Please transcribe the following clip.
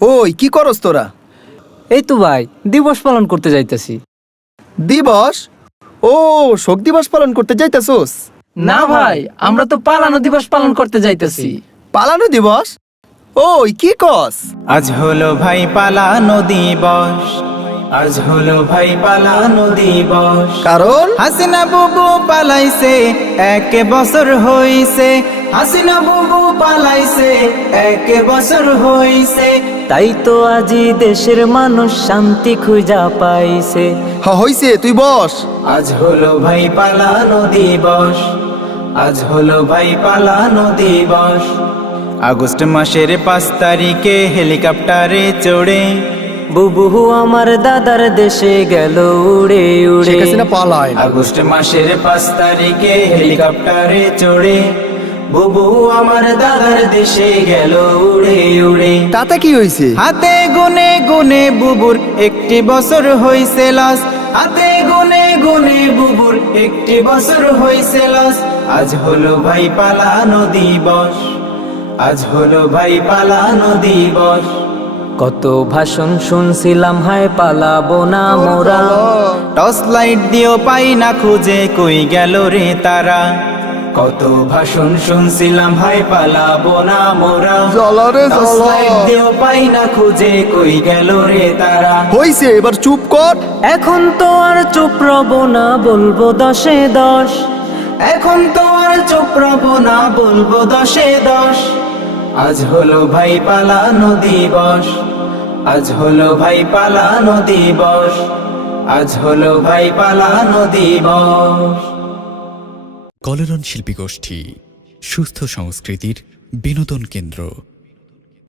ওই কি করস তোরা? এই তো ভাই দিবস পালন করতে যাইতেছি। দিবস? ও, শোক দিবস পালন করতে যাইতাছোস? না ভাই, আমরা তো পালানো দিবস পালন করতে যাইতেছি। পালানো দিবস? ওই কি কস? আজ হলো ভাই পালানো দিবস, আজ হলো ভাই পালানো দিবস। কারণ হাসিনা বুবু পালাইছে, 1 বছর হইছে। হাসিনা বুবু পালাইছে, 1 বছর হইছে। তাই তো আজি দেশের মানুষ শান্তি খুঁজা পাইছে। হইছে, তুই বস। আজ হলো ভাই পালানো দিবস, আজ হলো ভাই পালানো দিবস। আগস্ট মাসের 5 তারিখে হেলিকপ্টারে চড়ে বুবু আমার দাদার দেশে গেল উড়ে উড়ে। পালায় না। আগস্ট মাসের 5 তারিখে হেলিকপ্টারে চড়ে বুবু আমার দাদার দেশে গেল উড়ে উড়ে। তাতে কি হইছে? হাতে গুনে গুনে বুবুর 1 বছর হইছে লাস। হাতে গুনে গুনে বুবুর 1 বছর হইছে লাস। আজ হলো ভাই পালানো দিবস, আজ হলো ভাই পালানো দিবস। কত ভাষণ শুনছিলাম, হায় পালাবো না মোরা। টর্চ লাইট দিও পাই না খুঁজে, কই গেল রে তারা। কত ভাষণ শুনছিলাম, হায় পালাবো না মোরা। জ্বালা রে টর্চ জ্বালা। লাইট দিও পাই না খুঁজে, কই গেল রে তারা। হইছে, এবার চুপ কর। এখন তো আর চুপ রব না, বলবো 10-এ 10। এখন তো আর চুপ রবো না, বলবো 10-এ 10। আজ হলো ভাই পালানো দিবস, আজ হলো ভাই পালানো দিবস, আজ হলো ভাই পালানো দিবস। কলোরন শিল্পী গোষ্ঠী, সুস্থ সংস্কৃতির বিনোদন কেন্দ্র।